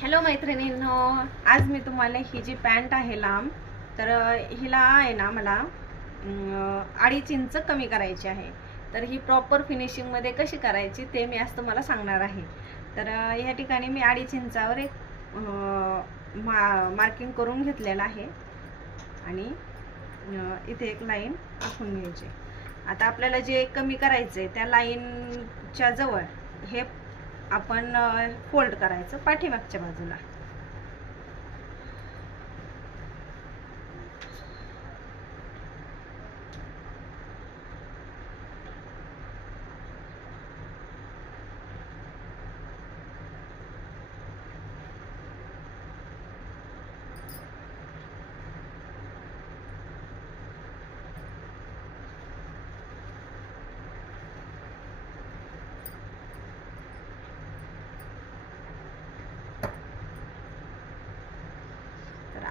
Hello मैत्रिणींनो, आज मी तुम्हाला ही जी पॅन्ट आहे लांब, तर हिला आहे ना मला 2.5 इंच कमी करायची आहे. तर ही प्रॉपर फिनिशिंगमध्ये कशी करायची ते मी आज तुम्हाला सांगणार आहे. तर ह्या ठिकाणी मी 2.5 इंचावर एक मार्किंग करून घेतलेलं आहे आणि इथे एक लाईन आखून घ्यायची. आता आपल्याला जे कमी करायचं आहे त्या लाईनच्या जवळ हे आपण फोल्ड करायचं पाठीमागच्या बाजूला.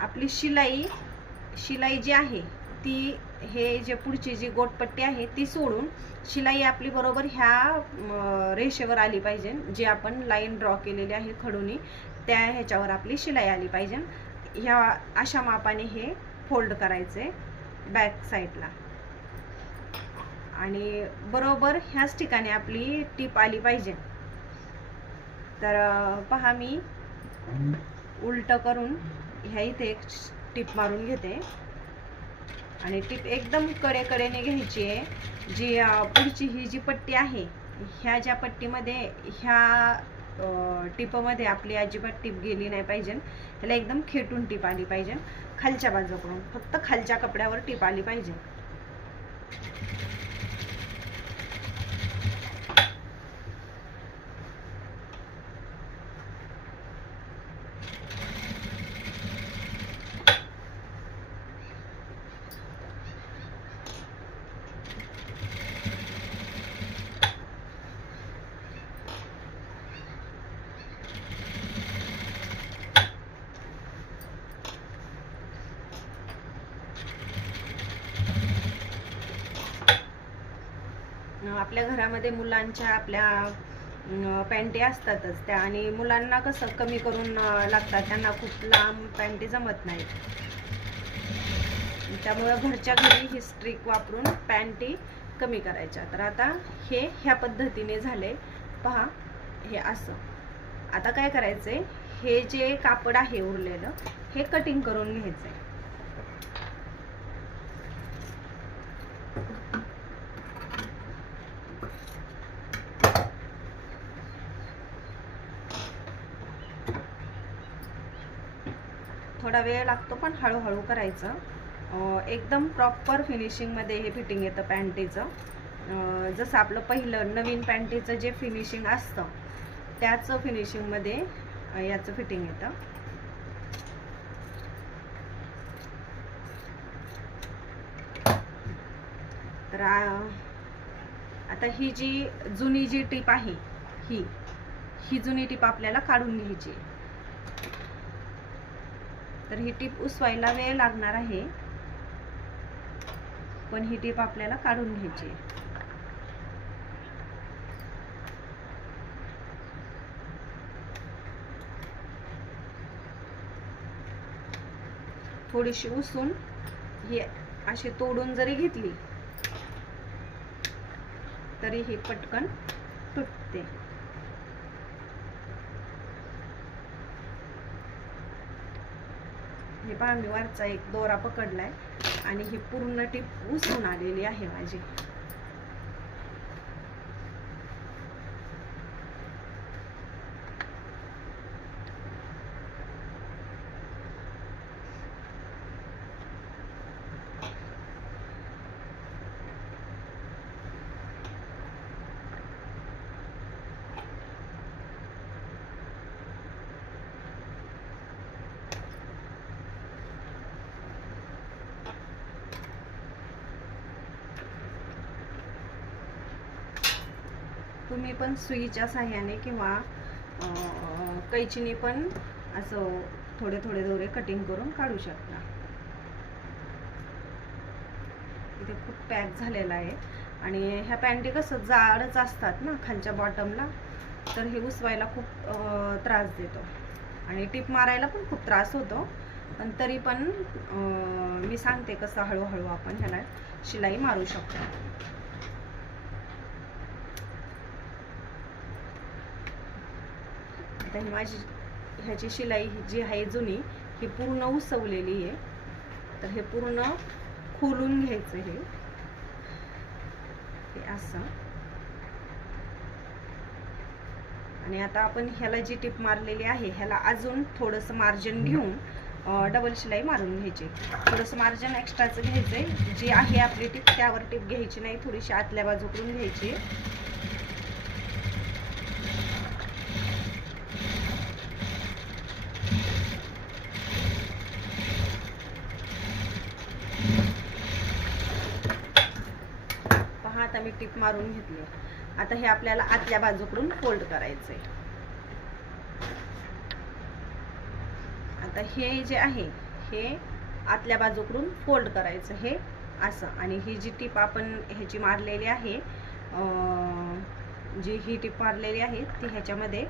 आपली शिलाई जी आहे ती हे जे पुढची जी गोटपट्टी आहे ती सोडून शिलाई आपली बरोबर ह्या रेषेवर आली पाहिजे. जी आपण लाईन ड्रॉ केलेली आहे खडूनी त्या ह्याच्यावर आपली शिलाई आली पाहिजे. ह्या अशा मापाने हे फोल्ड करायचे बॅक साईडला आणि बरोबर ह्याच ठिकाणी आपली टीप आली पाहिजे. तर पहा मी उलट करून ह्या इथे एक टिप मारून घेते आणि टिप एकदम कडेने घ्यायची आहे. जी पुढची ही जी पट्टी आहे ह्या ज्या पट्टीमध्ये ह्या टिपमध्ये आपली अजिबात टिप गेली नाही पाहिजे. ह्याला एकदम खेटून टिप आली पाहिजे. खालच्या बाजूकडून फक्त खालच्या कपड्यावर टिप आली पाहिजे. आपल्या घरामध्ये मुलांच्या आपल्या पॅन्टी असतातच त्या, आणि मुलांना कसं कमी करून लागतात, त्यांना खूप लांब पॅन्टी जमत नाहीत. त्यामुळे घरच्या घरी ही स्ट्रिक वापरून पॅन्टी कमी करायच्या. तर आता हे ह्या पद्धतीने झाले पहा, हे असं. आता काय करायचंय, हे जे कापड आहे उरलेलं हे कटिंग करून घ्यायचंय. थोडा वेळ लागतो पण हळूहळू करायचं. एकदम प्रॉपर फिनिशिंगमध्ये हे फिटिंग येतं पॅन्टीचं. जसं आपलं पहिलं नवीन पॅन्टीचं जे फिनिशिंग असतं त्याच फिनिशिंगमध्ये याचं फिटिंग येतं. तर आता ही जी जुनी जी टीप आहे ही जुनी टीप आपल्याला काढून घ्यायची. तर ही टीप उसवायला वेळ लागणार आहे पण ही टीप आपल्याला काढून घ्यायची. थोडीशी उसून ही अशी तोडून जरी घेतली तरी ही पटकन तुटते. हे पहा, मी वरचा एक दोरा पकडलाय आणि ही पूर्ण टीप उसून आलेली आहे माझी. तुम्ही पण सुईच्या साह्याने किंवा कैचीने पण असं थोडे थोडे दोरे कटिंग करून काढू शकता. इथे खूप पॅक झालेला आहे आणि ह्या पॅन्टी कसं जाडच असतात ना खालच्या बॉटमला, तर हे उसवायला खूप त्रास देतो. आणि टिप मारायला पण खूप त्रास होतो, पण तरी पण मी सांगते कसं हळूहळू आपण ह्याला शिलाई मारू शकतो. आता ही माझी ह्याची शिलाई जी आहे जुनी ही पूर्ण उसवलेली आहे, तर हे पूर्ण खोलून घ्यायचं हे असं. आणि आता आपण ह्याला जी टिप मारलेली आहे ह्याला अजून थोडंसं मार्जिन घेऊन डबल शिलाई मारून घ्यायची. थोडंसं मार्जिन एक्स्ट्राचं घ्यायचंय, जी आहे आपली टिप त्यावर टिप घ्यायची नाही, थोडीशी आतल्या बाजूकडून घ्यायची. पहा आता मी टिप मारून घेतली. आता हे आपल्याला आतल्या बाजूकडून फोल्ड करायचंय. आता हे जे आहे हे आतल्या बाजूकडून फोल्ड करायचं हे असं. आणि ही जी टिप आपण ह्याची मारलेली आहे, जी ही टिप मारलेली आहे ती ह्याच्यामध्ये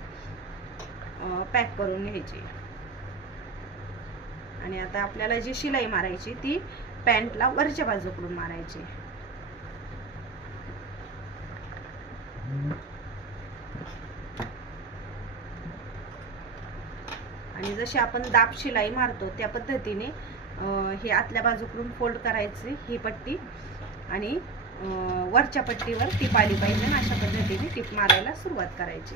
पॅक करून घ्यायची. आणि आता आपल्याला जी शिलाई मारायची ती पॅन्टला वरच्या बाजूकडून मारायची. आणि जशी आपण दाब शिलाई मारतो त्या पद्धतीने हे आतल्या बाजूकडून फोल्ड करायची ही पट्टी आणि वरच्या पट्टीवर टिप आली पाहिजे. अशा पद्धतीने टिप मारायला सुरुवात करायची.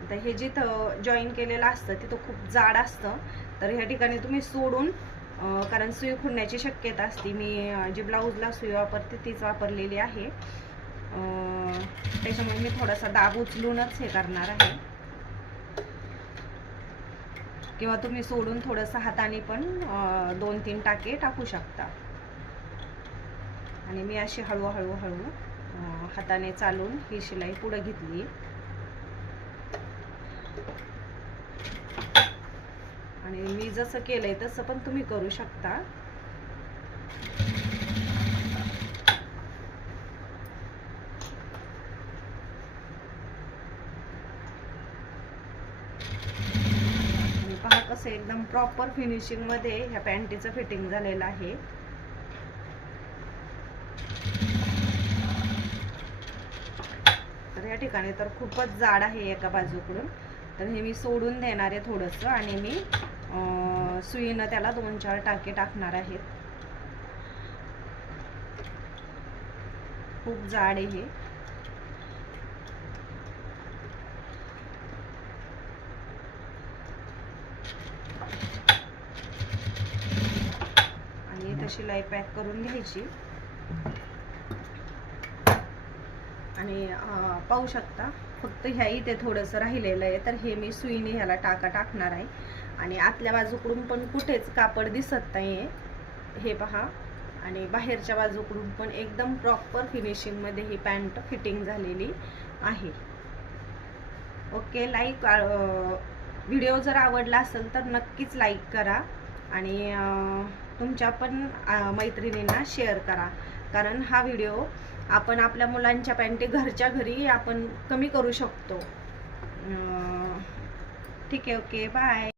आता हे जिथं जॉईन केलेलं असतं तिथं खूप जाड असतं, तर ह्या ठिकाणी तुम्ही सोडून, कारण सुई खुडण्याची शक्यता असते. मी जी ब्लाऊजला सुई वापरते तीच वापरलेली आहे, त्याच्यामुळे मी थोडासा दाब उचलूनच हे करणार आहे. किंवा तुम्ही सोडून थोडंसं हाताने पण 2-3 टाके टाकू शकता. आणि मी अशी हळूहळू हाताने चालून ही शिलाई पुढे घेतली. आणि मी जसं केलंय तसं पण तुम्ही करू शकता. पहा कसं एकदम प्रॉपर फिनिशिंग मध्ये ह्या पॅन्टीचं फिटिंग झालेलं आहे. तर या ठिकाणी तर खूपच जाड आहे एका बाजूकडून, तर हे मी सोडून देणार आहे थोडंसं आणि मी सुईनं त्याला 2-4 टाके टाकणार आहेत. खूप जाड आहे हे. शिलाई पॅक करून घ्यायची. आणि पाहू शकता फक्त ह्या इथे थोडंसं राहिलेलं आहे, तर हे मी सुईने ह्याला टाकणार आहे. आणि आतल्या बाजूकडून पण कुठेच कापड दिसत नाहीये हे पहा. आणि बाहेरच्या बाजूकडून पण एकदम प्रॉपर फिनिशिंग मध्ये ही पॅन्ट फिटिंग झालेली आहे. ओके, व्हिडिओ जर आवडला असेल तर नक्कीच लाईक करा आणि तुमच्या पण मैत्रिणींना शेअर करा, कारण हा व्हिडिओ आपण आपल्या मुलांच्या पॅन्टी घरच्या घरी आपण कमी करू शकतो. ठीक आहे, ओके, बाय.